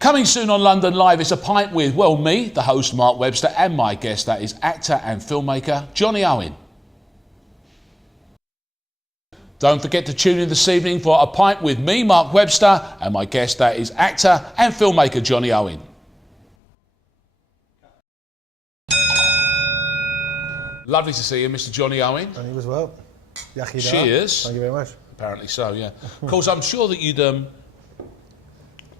Coming soon on London Live, it's a pint with, well, me, the host Mark Webster, and my guest, that is actor and filmmaker Jonny Owen. Don't forget to tune in this evening for a pint with me, Mark Webster, and my guest, that is actor and filmmaker Jonny Owen. Lovely to see you, Mr. Jonny Owen. And you as well. Cheers. Thank you very much. Apparently so, yeah. Of course, I'm sure that you'd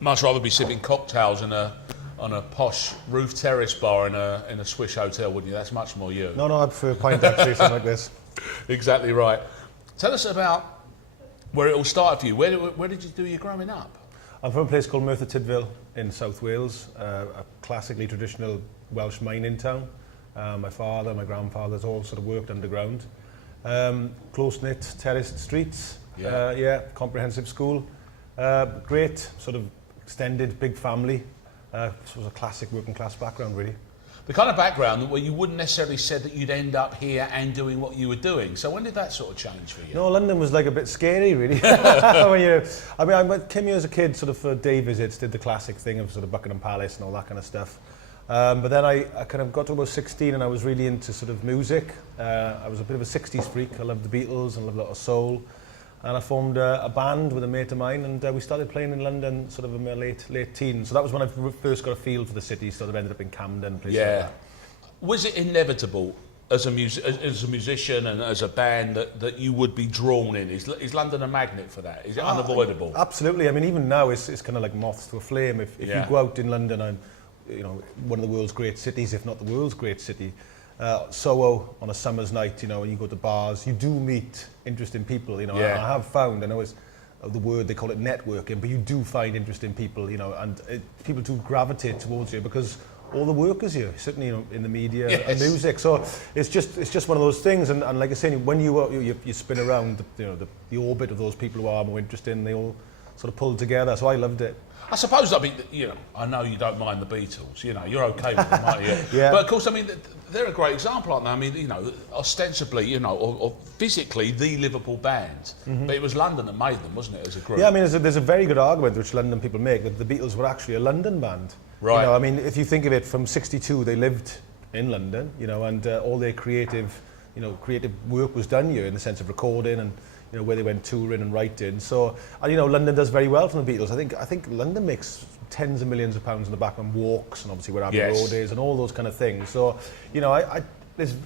much rather be sipping cocktails on a posh roof terrace bar in a Swiss hotel, wouldn't you? That's much more you. No, I prefer a pint actually, something like this. Exactly right. Tell us about where it all started for you. Where did you do your growing up? I'm from a place called Merthyr Tydfil in South Wales, a classically traditional Welsh mining town. My father, my grandfathers all sort of worked underground. Close-knit, terraced streets, comprehensive school. Great sort of extended big family. It was a classic working class background really. The kind of background where you wouldn't necessarily said that you'd end up here and doing what you were doing. So when did that sort of change for you? No, London was like a bit scary really. I came here as a kid sort of for day visits, did the classic thing of sort of Buckingham Palace and all that kind of stuff. But then I kind of got to about 16 and I was really into sort of music. I was a bit of a 60s freak. I loved the Beatles and loved a lot of soul. And I formed a band with a mate of mine, and we started playing in London sort of in my late teens. So that was when I first got a feel for the city, sort of ended up in Camden, places like that. Was it inevitable as a musician and as a band that you would be drawn in? Is London a magnet for that? Is it unavoidable? Absolutely. I mean, even now it's kind of like moths to a flame. If you go out in London, and one of the world's great cities, if not the world's great city, Soho on a summer's night, and you go to bars, you do meet interesting people, I have found, I know it's the word, they call it networking, but you do find interesting people, and people do gravitate towards you because all the work is here, certainly in the media and music. So it's just one of those things, and like I say, when you spin around the orbit of those people who are more interesting, they all sort of pull together. So I loved it. I suppose, I know you don't mind the Beatles, you're okay with them, aren't you? Yeah. But of course, they're a great example, aren't they? Ostensibly, or physically the Liverpool band, but it was London that made them, wasn't it, as a group? Yeah, there's a very good argument which London people make that the Beatles were actually a London band. Right. If you think of it, from '62 they lived in London, and all their creative work was done here in the sense of recording and where they went touring and writing. So, London does very well from the Beatles. I think London makes tens of millions of pounds on the back on walks and obviously where Abbey Road is and all those kind of things. So, there's,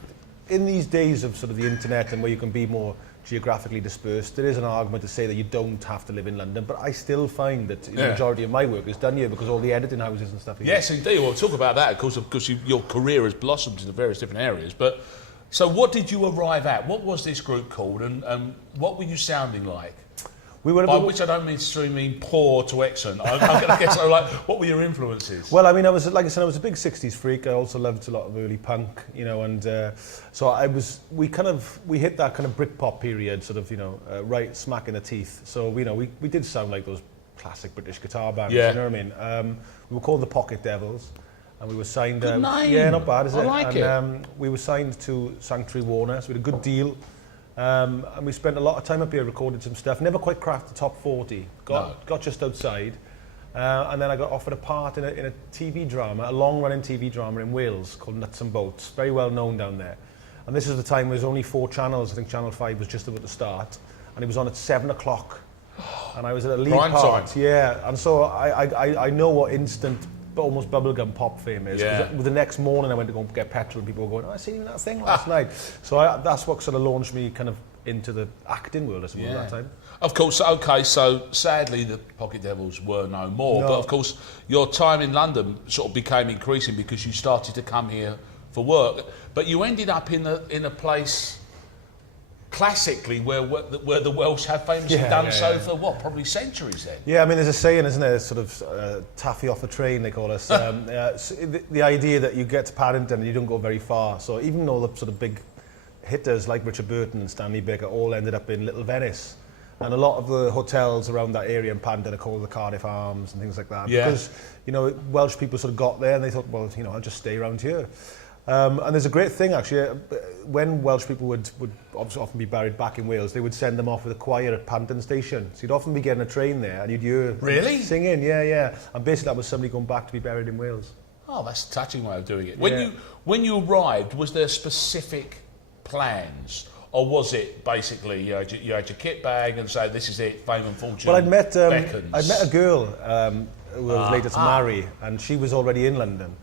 in these days of sort of the internet and where you can be more geographically dispersed, there is an argument to say that you don't have to live in London, but I still find that the majority of my work is done here because all the editing houses and stuff. Yes, indeed. We'll talk about that, of course, because your career has blossomed into various different areas. But so what did you arrive at? What was this group called, and what were you sounding like? By which I don't mean poor to excellent. I guess what were your influences? Well, I was, like I said, I was a big 60s freak. I also loved a lot of early punk, and so we hit that kind of Britpop period, sort of, right smack in the teeth. So, we did sound like those classic British guitar bands, you know what I mean? We were called the Pocket Devils. And we were signed... Good name. Yeah, not bad, is it? I like it. We were signed to Sanctuary Warner, so we had a good deal. And we spent a lot of time up here recording some stuff. Never quite cracked the top 40. Got just outside. And then I got offered a part in a TV drama, a long-running TV drama in Wales called Nuts and Bolts. Very well known down there. And this is the time where there's only 4 channels. I think Channel 5 was just about to start. And it was on at 7 o'clock. And I was at a lead part. Time. Yeah. And so I know what instant... almost bubblegum pop fame is. The next morning I went to go get petrol and people were going, I seen you in that thing last night. So that's what sort of launched me kind of into the acting world, I suppose, at that time. Of course, okay, so sadly the Pocket Devils were no more, but of course your time in London sort of became increasing because you started to come here for work, but you ended up in a place classically where the Welsh have famously done so for probably centuries then. Yeah, there's a saying, isn't there, sort of taffy off a train, they call us. The idea that you get to Paddington and you don't go very far. So even though the sort of big hitters like Richard Burton and Stanley Baker all ended up in Little Venice, and a lot of the hotels around that area in Paddington are called the Cardiff Arms and things like that. Because, Welsh people sort of got there and they thought, well, I'll just stay around here. And there's a great thing actually, when Welsh people would obviously often be buried back in Wales, they would send them off with a choir at Pint station. So you'd often be getting a train there and you'd hear really singing, yeah. And basically that was somebody going back to be buried in Wales. Oh, that's a touching way of doing it. Yeah. When you arrived, was there specific plans? Or was it basically you had your kit bag and say, this is it, fame and fortune? Well, I'd met a girl who I was later to marry, and she was already in London.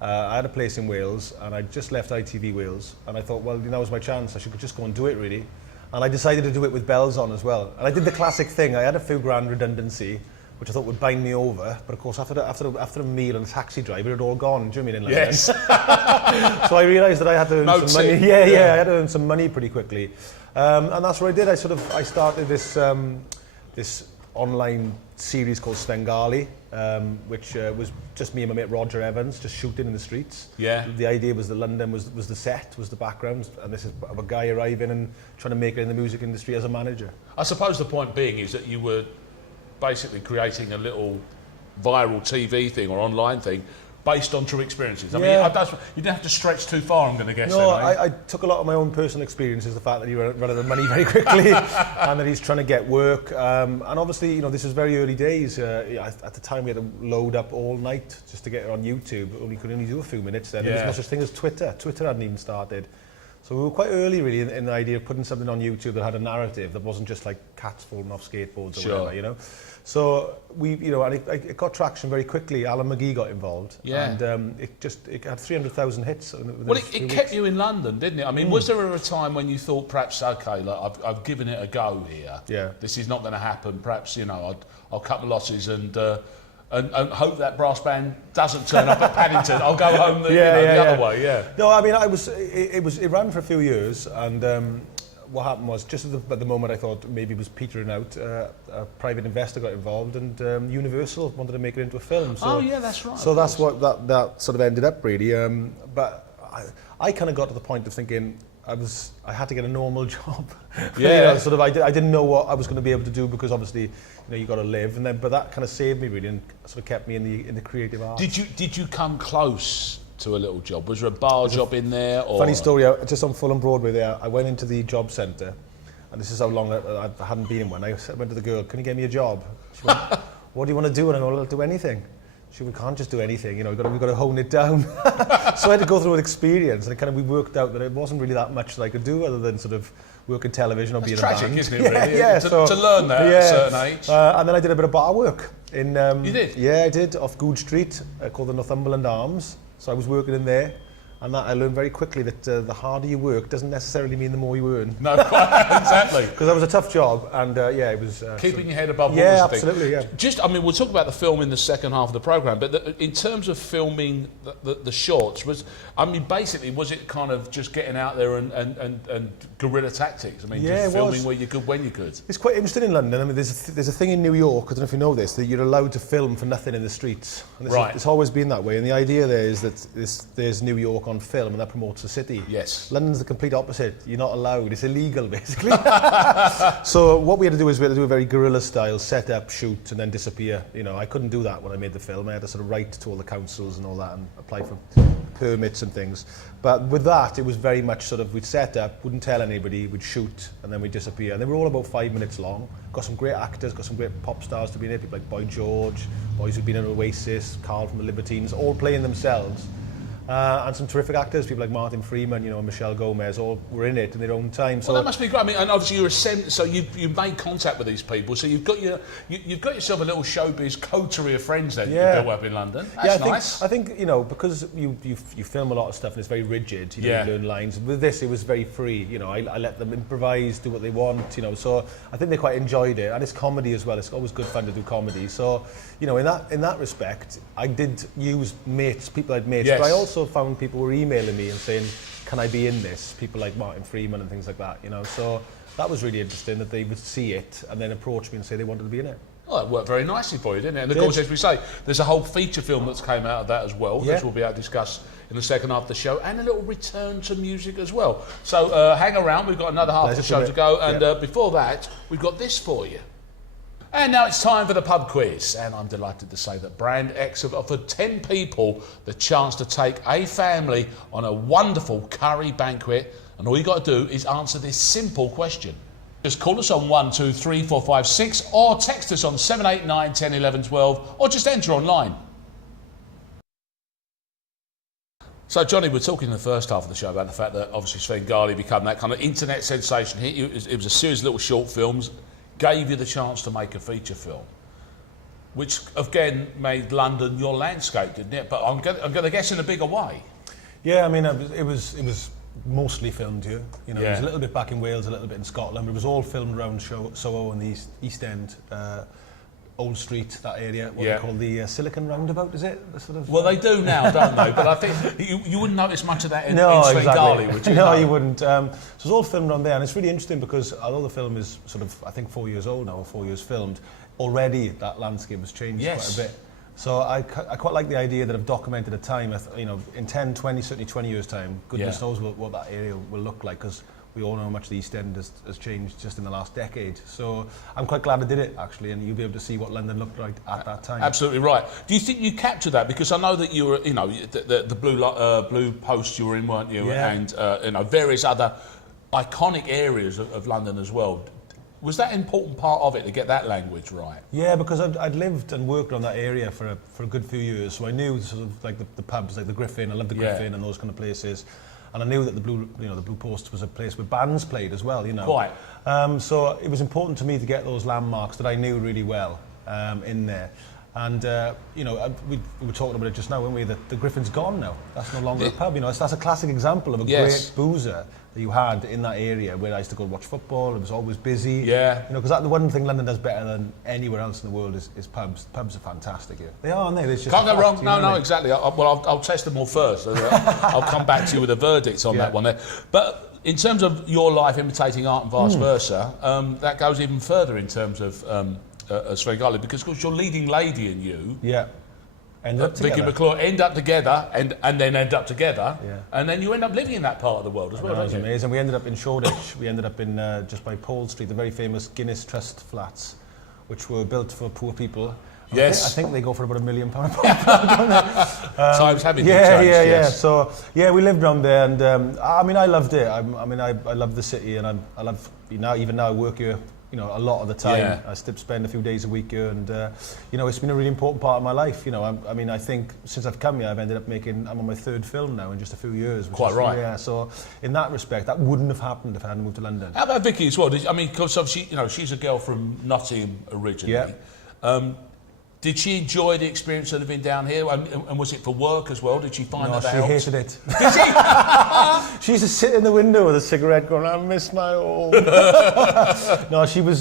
I had a place in Wales, and I'd just left ITV Wales, and I thought, well, that was my chance. I should just go and do it, really. And I decided to do it with bells on as well. And I did the classic thing. I had a few grand redundancy, which I thought would bind me over. But of course, after a meal and a taxi driver, it had all gone. Do you know what I mean, in London? Yes. So I realised that I had to earn some money. Yeah, I had to earn some money pretty quickly. And that's what I did. I started this online series called Svengali, which was just me and my mate Roger Evans just shooting in the streets. Yeah. The idea was that London was the set, was the background, and this is a guy arriving and trying to make it in the music industry as a manager. I suppose the point being is that you were basically creating a little viral TV thing or online thing based on true experiences. I mean, you didn't have to stretch too far, I'm going to guess. No, I took a lot of my own personal experiences, the fact that he ran out of money very quickly and that he's trying to get work. And obviously, this is very early days. At the time, we had to load up all night just to get it on YouTube. We could only do a few minutes then. Yeah. There's no such thing as Twitter. Twitter hadn't even started. So we were quite early, really, in the idea of putting something on YouTube that had a narrative that wasn't just like cats falling off skateboards or whatever, So and it got traction very quickly. Alan McGee got involved, and it had 300,000 hits. Well, it kept you in London, didn't it? I mean, was there a time when you thought perhaps, okay, look, I've given it a go here. Yeah. This is not going to happen. Perhaps I'll cut my losses and hope that brass band doesn't turn up at Paddington. I'll go home the other way. Yeah. No, I mean, it ran for a few years, and what happened was just at the moment I thought maybe it was petering out. A private investor got involved, and Universal wanted to make it into a film. So, that's right. So that's what that sort of ended up really. But I kind of got to the point of thinking I had to get a normal job. Yeah. I didn't know what I was going to be able to do because obviously you got to live, but that kind of saved me really and sort of kept me in the creative arts. Did you come close to a little job? Was there a bar job in there? Or? Funny story, just on Fulham Broadway there, I went into the job centre, and this is how long I hadn't been in one. I went to the girl, can you get me a job? She went, what do you want to do? And I went, well, I'll do anything. She went, can't just do anything, we've got to hone it down. So I had to go through an experience, and we worked out that it wasn't really that much that I could do other than sort of work in television or be in a band. That's tragic, isn't it, really? To learn that at a certain age. And then I did a bit of bar work. You did? Yeah, I did, off Good Street, called the Northumberland Arms. So I was working in there, and I learned very quickly that the harder you work doesn't necessarily mean the more you earn. No, exactly. Because that was a tough job, and it was... Keeping your head above water. Yeah, absolutely, yeah. We'll talk about the film in the second half of the programme, but in terms of filming the shorts, was it kind of just getting out there and guerrilla tactics? I mean, just filming where you could, when you could? It's quite interesting in London. I mean, there's a thing in New York, I don't know if you know this, that you're allowed to film for nothing in the streets. And it's always been that way, and the idea there is that there's New York on film, and that promotes the city. Yes. London's the complete opposite. You're not allowed. It's illegal, basically. So what we had to do is we had to do a very guerrilla style, set up, shoot, and then disappear. I couldn't do that when I made the film. I had to sort of write to all the councils and all that and apply for permits and things. But with that, it was very much sort of, we'd set up, wouldn't tell anybody, we'd shoot, and then we'd disappear. And they were all about 5 minutes long. Got some great actors, got some great pop stars to be in it, people like Boy George, boys who'd been in Oasis, Carl from the Libertines, all playing themselves. And some terrific actors, people like Martin Freeman, and Michelle Gomez, all were in it in their own time. So that must be great. I mean, and obviously you've made contact with these people, so you've got yourself a little showbiz coterie of friends then you built up in London. That's nice. I think because you film a lot of stuff and it's very rigid. You learn lines. With this, it was very free. I let them improvise, do what they want. So I think they quite enjoyed it, and it's comedy as well. It's always good fun to do comedy. So in that respect, I did use people I'd mates, but I also found people were emailing me and saying, can I be in this? People like Martin Freeman and things like that, So that was really interesting that they would see it and then approach me and say they wanted to be in it. Well, that worked very nicely for you, didn't it? And of course, as we say, there's a whole feature film that's came out of that as well, which we'll be able to discuss in the second half of the show, and a little return to music as well. So hang around, we've got another half of the show to go, and before that, we've got this for you. And now it's time for the pub quiz, and I'm delighted to say that Brand X have offered 10 people the chance to take a family on a wonderful curry banquet, and all you got to do is answer this simple question. Just call us on 1 2 3 4 5 6 or text us on 789 10 11 12 or just enter online. So, Jonny, we're talking in the first half of the show about the fact that obviously Svengali became that kind of internet sensation. It was a series of little short films, gave you the chance to make a feature film, which again made London your landscape, didn't it? But I'm going to guess in a bigger way. Yeah, I mean, it was mostly filmed here. You know, It was a little bit back in Wales, a little bit in Scotland, but it was all filmed around Soho and the East End. Old Street, that area, what they call the Silicon Roundabout, is it? The sort of, well, they do now, don't they? But I think you wouldn't notice much of that in Svengali, exactly. Would you? No, you wouldn't. So it's all filmed around there, and it's really interesting because although the film is sort of, I think, 4 years old now, or 4 years filmed, already that landscape has changed quite a bit. So I quite like the idea that I've documented a time, you know, in 10, 20, certainly 20 years' time, goodness knows what that area will look like, because we all know how much the East End has changed just in the last decade. So I'm quite glad I did it, actually, and you'll be able to see what London looked like at that time. Absolutely right. Do you think you captured that? Because I know that you were, you know, the Blue Post you were in, weren't you? Yeah. And, you know, various other iconic areas of London as well. Was that an important part of it, to get that language right? Yeah, because I'd lived and worked on that area for a good few years, so I knew sort of like the pubs, like the Griffin. I loved the Griffin and those kind of places. And I knew that the Blue Post was a place where bands played as well, you know. Quite. So it was important to me to get those landmarks that I knew really well in there. And, you know, we were talking about it just now, weren't we? The Griffin's gone now. That's no longer a pub, you know. That's a classic example of a great boozer that you had in that area where I used to go watch football. It was always busy. Yeah. You know, because the one thing London does better than anywhere else in the world is pubs. Pubs are fantastic here. They are, aren't they? It's just Can't go wrong. No, No, exactly. I'll test them all first. I'll come back to you with a verdict on that one there. But in terms of your life imitating art and vice versa, that goes even further in terms of Svengali, because of course your leading lady and you, end up Vicky together. McClure, end up together and then end up together, Yeah. and then you end up living in that part of the world as well. That was don't you? amazing. We ended up in Shoreditch. We ended up in just by Pole Street, the very famous Guinness Trust flats, which were built for poor people. Yes. I think they go for about £1 million. Times having changed. Yeah. So we lived around there, and I mean, I loved it. I love the city, and I love even now I work here. You know, a lot of the time. Yeah. I still spend a few days a week here, and you know, it's been a really important part of my life. You know, I mean, I think since I've come here, I've ended up I'm on my third film now in just a few years. Quite right. Yeah. So in that respect, that wouldn't have happened if I hadn't moved to London. How about Vicky as well? Because obviously, you know, she's a girl from Nottingham originally. Yeah. Did she enjoy the experience of living down here? And was it for work as well? Did she find that helped? No, she hated it. Did she? She used to sit in the window with a cigarette going, I miss my home. No, she was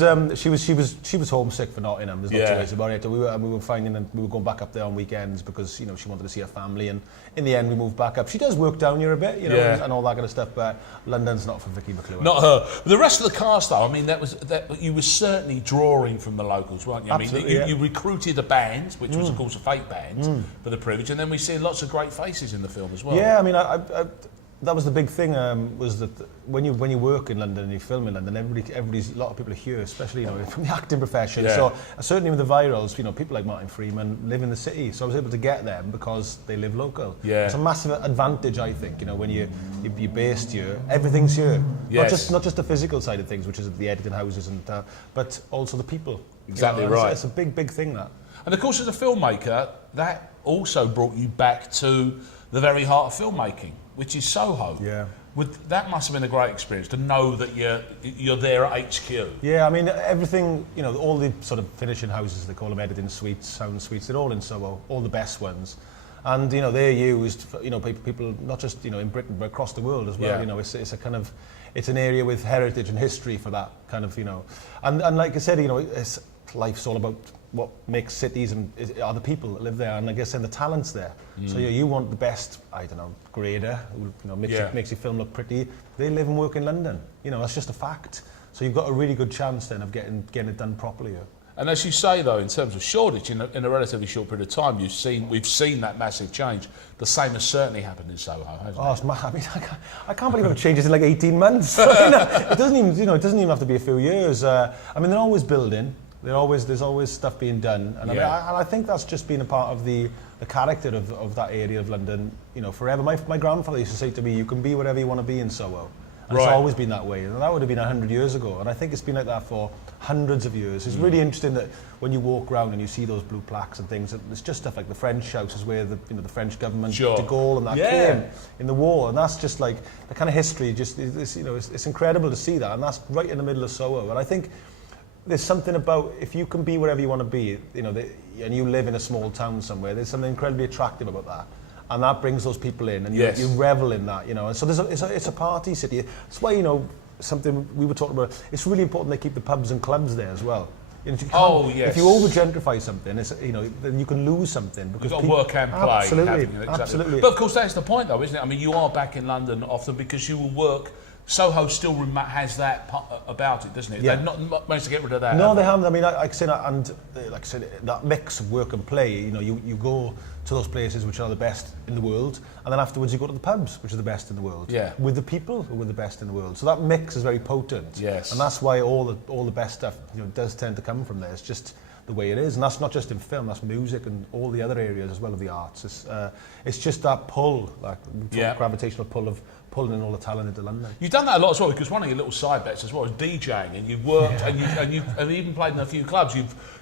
homesick for Nottingham. There's no two ways about it. We were going back up there on weekends because, you know, she wanted to see her family, and in the end we moved back up. She does work down here a bit, you know, and all that kind of stuff, but London's not for Vicky McClure. Not her. The rest of the cast, though, I mean, that you were certainly drawing from the locals, weren't you? Absolutely, I mean, you recruited a band, which was of course a fake band, for the privilege, and then we see lots of great faces in the film as well. Yeah, I mean, that was the big thing, was that when you work in London and you film in London, a lot of people are here, especially, you know, from the acting profession. Yeah. So certainly with the virals, you know, people like Martin Freeman live in the city, so I was able to get them because they live local. Yeah. It's a massive advantage, I think, you know, when you're based here, everything's here. Yes. Not just the physical side of things, which is the editing houses and but also the people. Exactly, you know, right. It's a big thing, that. And of course, as a filmmaker, that also brought you back to the very heart of filmmaking, which is Soho. Yeah. That must have been a great experience to know that you're there at HQ. Yeah, I mean, everything, you know, all the sort of finishing houses, they call them editing suites, sound suites, they're all in Soho, all the best ones. And, you know, they're used for, you know, people not just, you know, in Britain, but across the world as well. Yeah. You know, it's a kind of, it's an area with heritage and history for that kind of, you know. And like I said, you know, life's all about what makes cities and are the people that live there, and I guess then the talent's there. So you want the best, I don't know, grader who, you know, makes your film look pretty. They live and work in London. You know, that's just a fact. So you've got a really good chance then of getting it done properly. And as you say, though, in terms of Shoreditch, in a relatively short period of time, we've seen that massive change. The same has certainly happened in Soho, hasn't it? It's I mean, I can't believe it changes in like 18 months. It doesn't even have to be a few years. I mean, they're always building. There's always stuff being done, and I think that's just been a part of the character of that area of London, you know, forever. My grandfather used to say to me, you can be whatever you want to be in Soho. And it's always been that way, and that would have been 100 years ago, and I think it's been like that for hundreds of years. It's really interesting that when you walk around and you see those blue plaques and things, it's just stuff like the French House is where the French government, de Gaulle and that came in the war, and that's just like the kind of history. It's incredible to see that, and that's right in the middle of Soho. And I think there's something about, if you can be wherever you want to be, you know, and you live in a small town somewhere, there's something incredibly attractive about that. And that brings those people in, and you revel in that, you know. And so it's a party city. That's why, you know, something we were talking about, it's really important they keep the pubs and clubs there as well. You know, if you over-gentrify something, it's, you know, then you can lose something. Because you've got to work and play. Absolutely, absolutely. But of course, that's the point, though, isn't it? I mean, you are back in London often because you will work. Soho still has that about it, doesn't it? Yeah. They've not managed to get rid of that. No, they haven't. I mean, like I said, that mix of work and play, you know, you go to those places which are the best in the world, and then afterwards you go to the pubs, which are the best in the world. Yeah. With the people who are the best in the world. So that mix is very potent. Yes. And that's why all the best stuff, you know, does tend to come from there. It's just the way it is, and that's not just in film. That's music and all the other areas as well of the arts. It's just that pull, like gravitational pull of pulling in all the talent into London. You've done that a lot as well, because one of your little side bets as well is DJing, and you've worked and you've even played in a few clubs.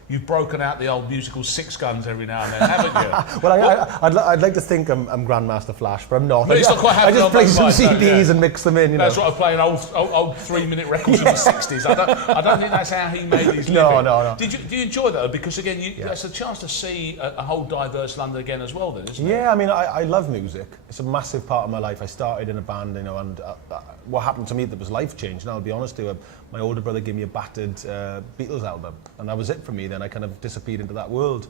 You've broken out the old musical Six Guns every now and then, haven't you? Well, I'd like to think I'm Grandmaster Flash, but I'm not. But it's not quite happening. I just play some CDs and mix them in. You know. That's what I'm playing old 3-minute records from the '60s. I don't think that's how he made his living. No. Do you enjoy that? Because again, that's a chance to see a whole diverse London again as well. Then, isn't it? Yeah, I mean, I love music. It's a massive part of my life. I started in a band, you know, and what happened to me that was life changing. I'll be honest with you. My older brother gave me a battered Beatles album, and that was it for me. Then I kind of disappeared into that world.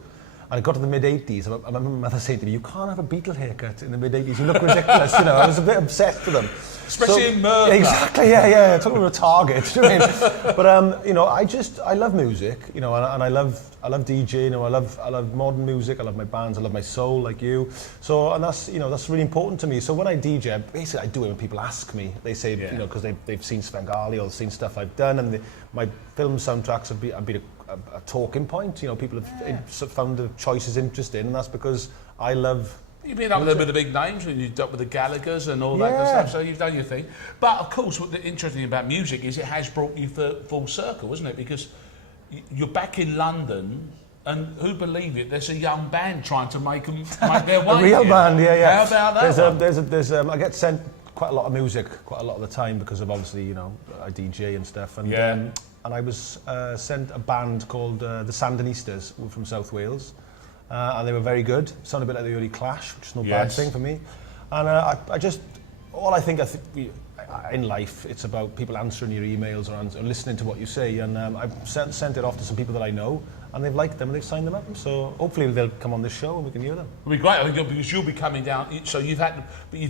And I got to the mid-80s, I remember my mother saying to me, you can't have a Beatle haircut in the mid-80s, you look ridiculous, you know. I was a bit obsessed with them. Especially in Merck. Exactly, yeah. Talking about a target, do you know what I mean? But, you know, I love music, you know, and I love DJing, you know, I love modern music, I love my bands, I love my soul, like you. So, and that's, you know, that's really important to me. So when I DJ, basically I do it when people ask me. They say, you know, because they've seen Svengali or seen stuff I've done, and my film soundtracks have been a talking point. You know, people have found the choices interesting, and that's because I love. You've been up with the big names, and you've done with the Gallaghers and all that kind of stuff, so you've done your thing. But of course, what the interesting thing about music is it has brought you full circle, isn't it? Because you're back in London, and who believe it, there's a young band trying to make their way. A real band, yeah. How about that? There's I get sent quite a lot of music, quite a lot of the time, because of obviously, you know, I DJ and stuff, and and I was sent a band called the Sandinistas from South Wales, and they were very good. Sounded a bit like the early Clash, which is no bad thing for me. And I think in life, it's about people answering your emails or listening to what you say. And I've sent it off to some people that I know, and they've liked them and they've signed them up. So hopefully they'll come on this show and we can hear them. It'll be great, I think, because you'll be coming down. So you've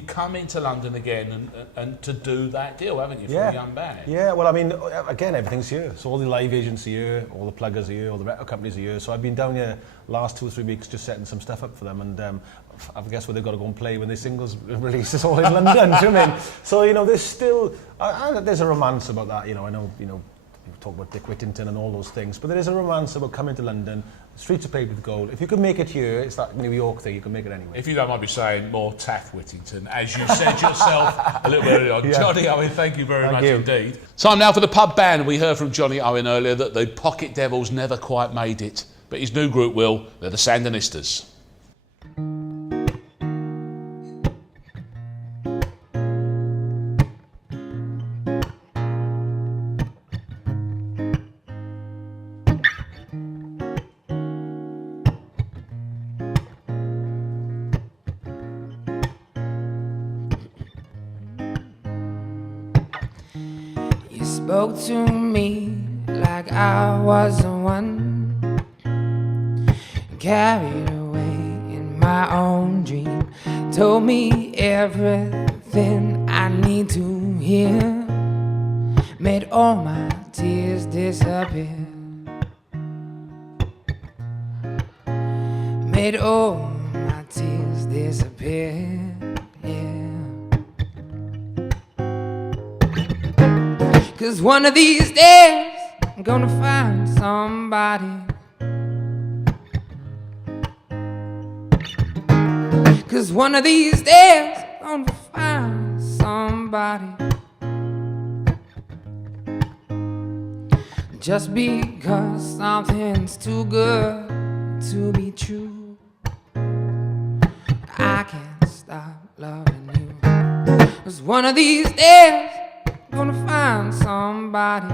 come into London again and to do that deal, haven't you, for a young band? Yeah, well, I mean, again, everything's here. So all the live agents are here, all the pluggers are here, all the record companies are here. So I've been down here last 2 or 3 weeks just setting some stuff up for them, and I guess where they've got to go and play when their singles release is all in London, do you know what I mean? So, you know, there's still, there's a romance about that, you know. I know, you know, people talk about Dick Whittington and all those things, but there is a romance about coming to London. The streets are paved with gold. If you can make it here, it's that New York thing, you can make it anywhere. If you don't mind me saying, more Taff Whittington, as you said yourself a little bit earlier on. Jonny Owen, thank you very much indeed. Time now for the pub band. We heard from Jonny Owen earlier that the Pocket Devils never quite made it, but his new group will. They're the Sandinistas. Spoke to me like I was the one, carried away in my own dream. Told me everything I need to hear, made all my tears disappear, made all my tears disappear. Cause one of these days, gonna find somebody. 'Cause one of these days I'm gonna find somebody. Just because something's too good to be true, I can't stop loving you. 'Cause one of these days I'm gonna find somebody.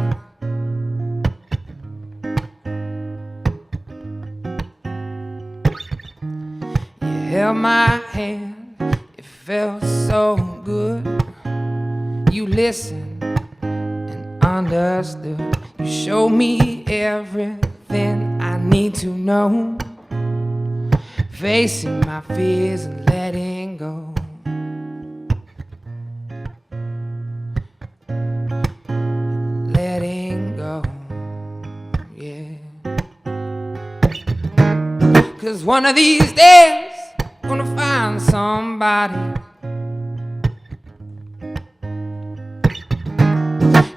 You held my hand, it felt so good. You listened and understood. You showed me everything I need to know. Facing my fears and letting go. Letting go, yeah. 'Cause one of these days I'm gonna find somebody.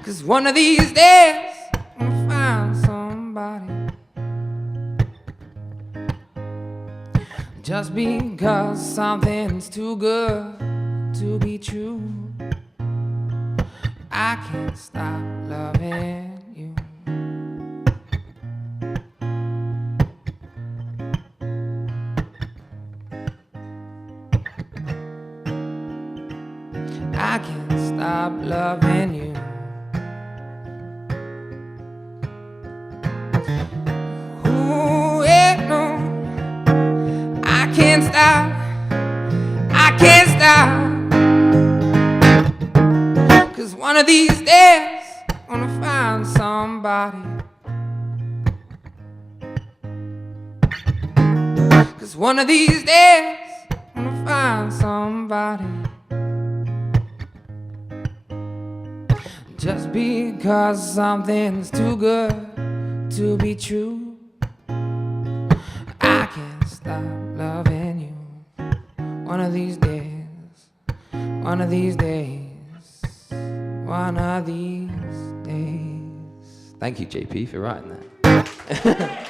'Cause one of these days I'm gonna find somebody. Just because something's too good to be true, I can't stop loving you. I can't stop loving you. Ooh, yeah, no, I can't stop. I can't stop. 'Cause one of these days I'm gonna find somebody. 'Cause one of these days I'm gonna find somebody. Just because something's too good to be true, I can't stop loving you. One of these days, one of these days, one of these days. Thank you, JP, for writing that.